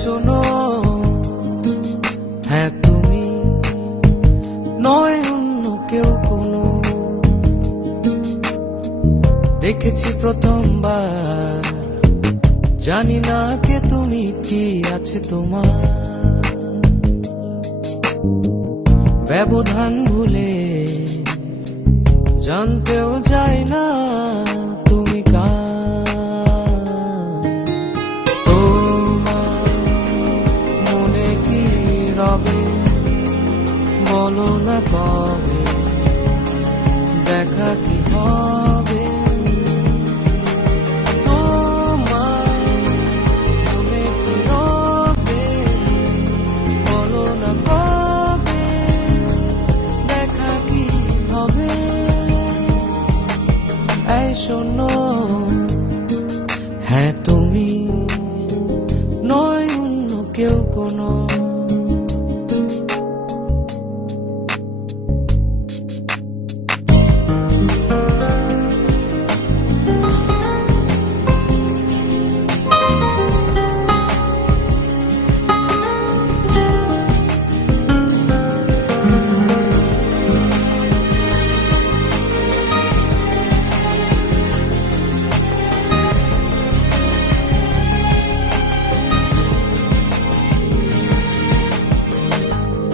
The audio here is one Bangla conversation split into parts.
শোনো, হ্যাঁ তুমি নয় অন্য কেউ কোনো। দেখেছি প্রথমবার, জানি না কে তুমি, কি আছে তোমার। ব্যবধান ভুলে জানতেও যায় না তুমি কার। তোমার মনে কি রবে, বলো না কবে দেখা কি হবে। তোমার মনে কি রবে, বলো না কবে দেখা কি হবে। এই শোনো, হ্যাঁ তুমি নয় অন্য কেউ কোনো।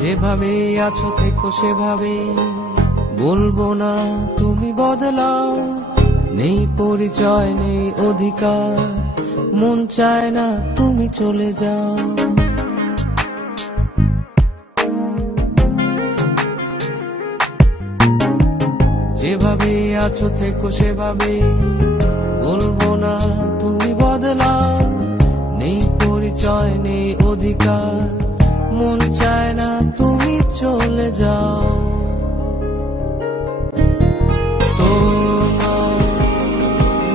যেভাবে আছো থেকো সেভাবে, বলবো না তুমি বদলাও। নেই পরিচয় নেই অধিকার, মন চায় না তুমি চলে যাও। যেভাবে আছো থেকো সেভাবে, বলবো না তুমি বদলাও। নেই পরিচয় নেই অধিকার, মন চায় না তুমি চলে যাও। তোমার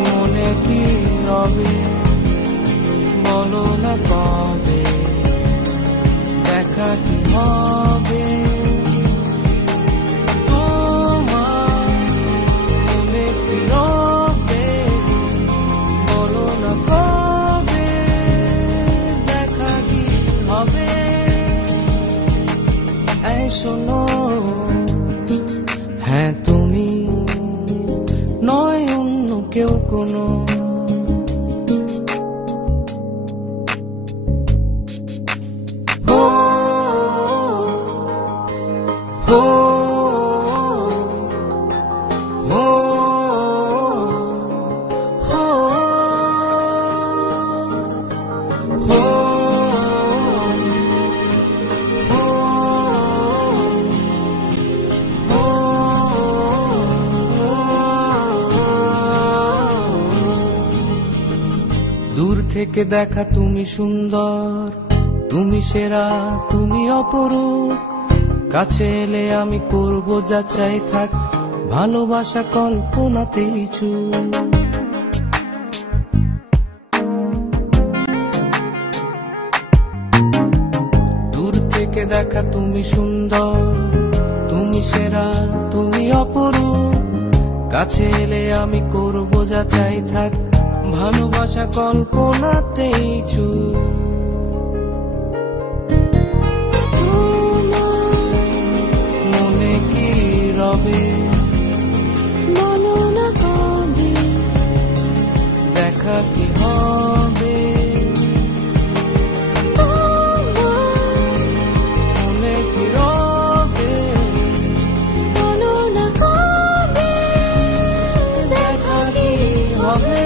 মনে কি রবে, বলো না কবে দেখা কি হবে। তোমার মনে কি রবে, বলো না কবে দেখা কি হবে। এই শোনো, হ্যাঁ তুমি নয় অন্য কেউ কোনো। হো হো হো হো দূর থেকে দেখা তুমি সুন্দর, তুমি সেরা, তুমি অপরূপ। কাছে এলে আমি করবো যাচাই, থাক ভালোবাসা কল্পনাতেই চুপ। দূর থেকে দেখা তুমি সুন্দর, তুমি সেরা, তুমি অপরূপ। কাছে এলে আমি করবো যাচাই, থাক ভালোবাসা কল্পনাতেই চুপ। মনে কি রবে, বলো না কবে দেখা কি হবে। মনে কি রবে, বলো না কবে দেখা কি হবে।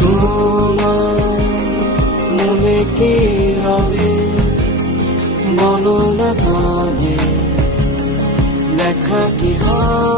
তোমার মনে কি রবে, বলো না কবে দেখা কি হবে।